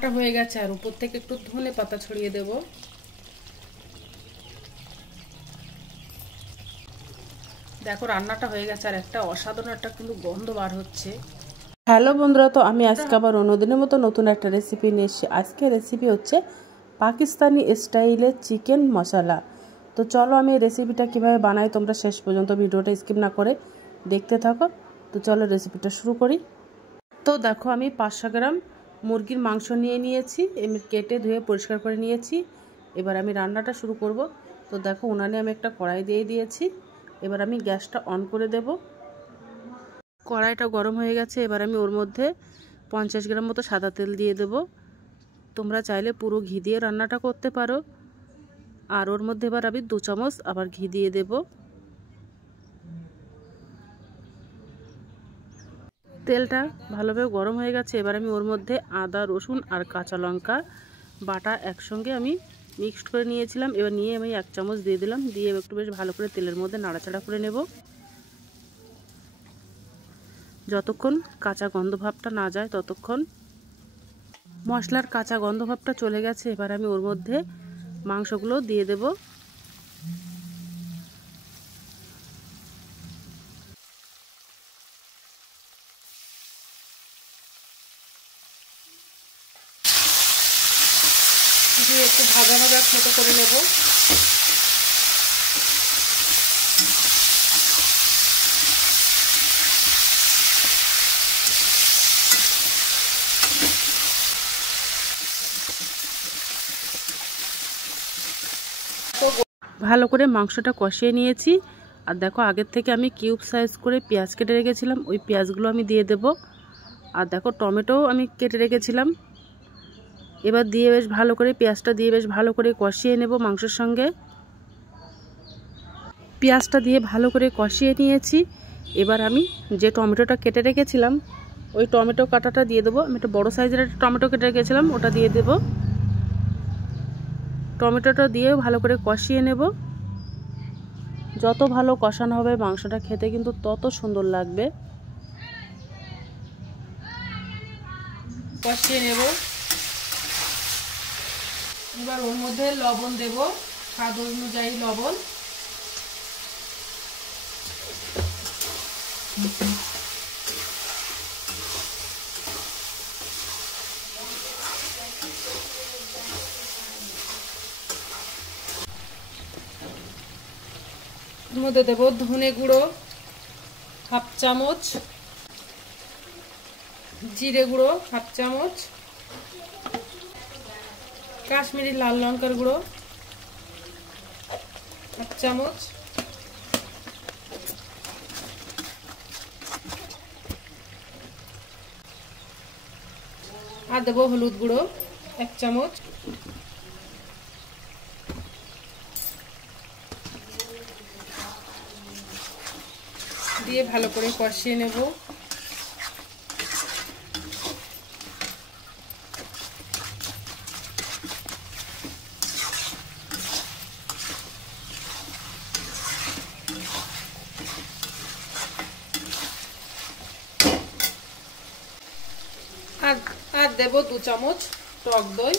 রান্নাটা হয়ে গেছে আর উপর থেকে একটু ধনে পাতা ছড়িয়ে দেব। দেখো রান্নাটা হয়ে গেছে আর একটা অসাধারণ একটা কিন্তু গন্ধ বার হচ্ছে। হ্যালো বন্ধুরা, তো আমি আজকে আবার অন্যদিনের মতো নতুন একটা রেসিপি নিয়ে এসেছি। আজকে রেসিপি হচ্ছে পাকিস্তানি স্টাইলের চিকেন মশলা। তো চলো আমি এই রেসিপিটা কীভাবে বানাই তোমরা শেষ পর্যন্ত ভিডিওটা স্কিপ না করে দেখতে থাকো। তো চলো রেসিপিটা শুরু করি। তো দেখো আমি 500 গ্রাম মুরগির মাংস নিয়ে নিয়েছি, এমনি কেটে ধুয়ে পরিষ্কার করে নিয়েছি। এবার আমি রান্নাটা শুরু করব। তো দেখো উনানে আমি একটা কড়াই দিয়ে দিয়েছি। এবার আমি গ্যাসটা অন করে দেব। কড়াইটা গরম হয়ে গেছে। এবার আমি ওর মধ্যে 50 গ্রাম মতো সাদা তেল দিয়ে দেব। তোমরা চাইলে পুরো ঘি দিয়ে রান্নাটা করতে পারো। আর ওর মধ্যে এবার আমি 2 চামচ আবার ঘি দিয়ে দেব। তেলটা ভালোভাবে গরম হয়ে গেছে। এবার আমি ওর মধ্যে আদা, রসুন আর কাঁচা লঙ্কা বাটা একসঙ্গে আমি মিক্সড করে নিয়েছিলাম। এবার নিয়ে আমি 1 চামচ দিয়ে দিলাম। দিয়ে একটু বেশ ভালো করে তেলের মধ্যে নাড়াচাড়া করে নেব, যতক্ষণ কাঁচা গন্ধ ভাবটা না যায় ততক্ষণ। মশলার কাঁচা গন্ধ ভাবটা চলে গেছে। এবার আমি ওর মধ্যে মাংসগুলো দিয়ে দেব। দিয়ে একটু ভাজা ভাজা মতো করে নেব। ভালো করে মাংসটা কষিয়ে নিয়েছি। আর দেখো আগের থেকে আমি কিউব সাইজ করে পেঁয়াজ কেটে রেখেছিলাম, ওই পেঁয়াজগুলো আমি দিয়ে দেব। আর দেখো টমেটোও আমি কেটে রেখেছিলাম। এবার দিয়ে বেশ ভালো করে পেঁয়াজটা দিয়ে বেশ ভালো করে কষিয়ে নেব মাংসের সঙ্গে। পেঁয়াজটা দিয়ে ভালো করে কষিয়ে নিয়েছি। এবার আমি যে টমেটোটা কেটে রেখেছিলাম ওই টমেটো কাটাটা দিয়ে দেবো। আমি একটা বড়ো সাইজের একটা টমেটো কেটে রেখেছিলাম, ওটা দিয়ে দেব। টমেটোটা দিয়ে ভালো করে কষিয়ে নেব। যত ভালো কষানো হবে মাংসটা খেতে কিন্তু তত সুন্দর লাগবে। কষিয়ে নেব। এবার ওর মধ্যে লবণ দেব, স্বাদ অনুযায়ী লবণ। এর মধ্যে দেব ধনে গুঁড়ো 1/2 চামচ, জিরে গুঁড়ো 1/2 চামচ, কাশ্মীরি লাল লঙ্কার গুঁড়ো 1 চামচ, আর দেবো হলুদ গুঁড়ো 1 চামচ। দিয়ে ভালো করে কষিয়ে নেব। আর দেব 2 চামচ টক দই।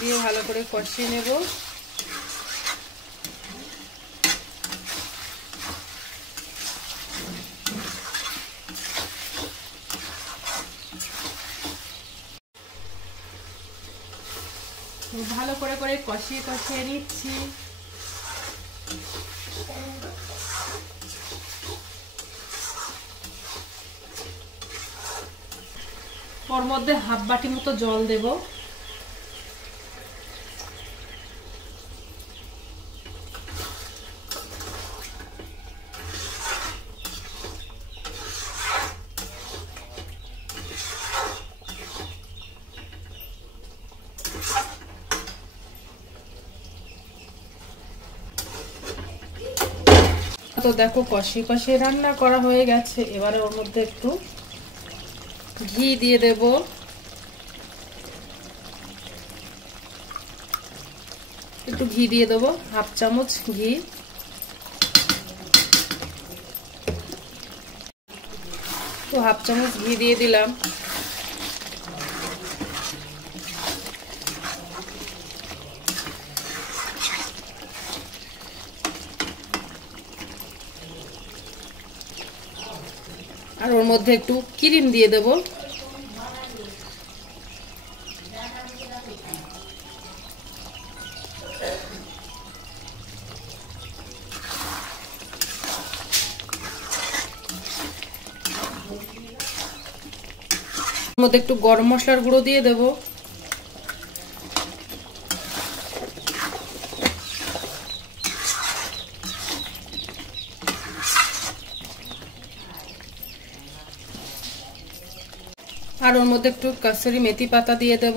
দিয়ে ভালো করে কষিয়ে নেব। ভালো করে কষিয়ে নিচ্ছি। ওর মধ্যে 1/2 বাটি মতো জল দেব। তো দেখো কষিয়ে রান্না করা হয়ে গেছে। এবারে ওর মধ্যে একটু ঘি দিয়ে দেব। একটু ঘি দিয়ে দেবো, হাফ চামচ ঘি। তো হাফ চামচ ঘি দিয়ে দিলাম। আর ওর মধ্যে একটু ক্রিম দিয়ে দেব। ওর মধ্যে একটু গরম মশলার গুঁড়ো দিয়ে দেব। আর ওর মধ্যে একটু কাসুরি মেথি পাতা দিয়ে দেব।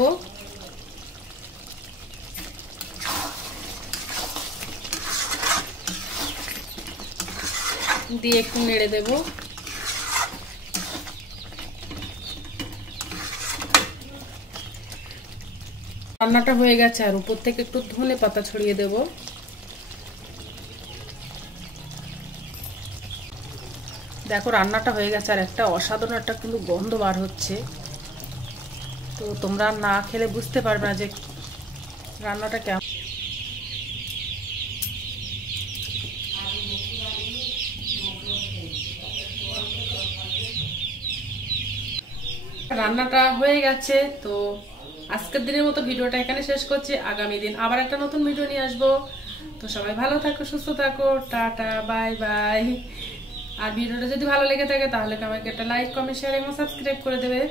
দিয়ে একটু নেড়ে দেব। রান্নাটা হয়ে গেছে, আর উপর থেকে একটু ধনে পাতা ছড়িয়ে দেব। দেখো রান্নাটা হয়ে গেছে, আর একটা অসাধারণ একটা কিন্তু গন্ধ বার হচ্ছে। তো তোমরা না খেলে বুঝতে পারবে না যে রান্নাটা কেমন। রান্নাটা হয়ে গেছে। তো আজকের দিনের মতো ভিডিওটা এখানে শেষ করছি। আগামী দিন আবার একটা নতুন ভিডিও নিয়ে আসবো। তো সবাই ভালো থাকো, সুস্থ থাকো, টাটা, বাই বাই। আর ভিডিওটা যদি ভালো লেগে থাকে তাহলে আমাকে একটা লাইক, কমেন্ট, শেয়ার এবং সাবস্ক্রাইব করে দেবে।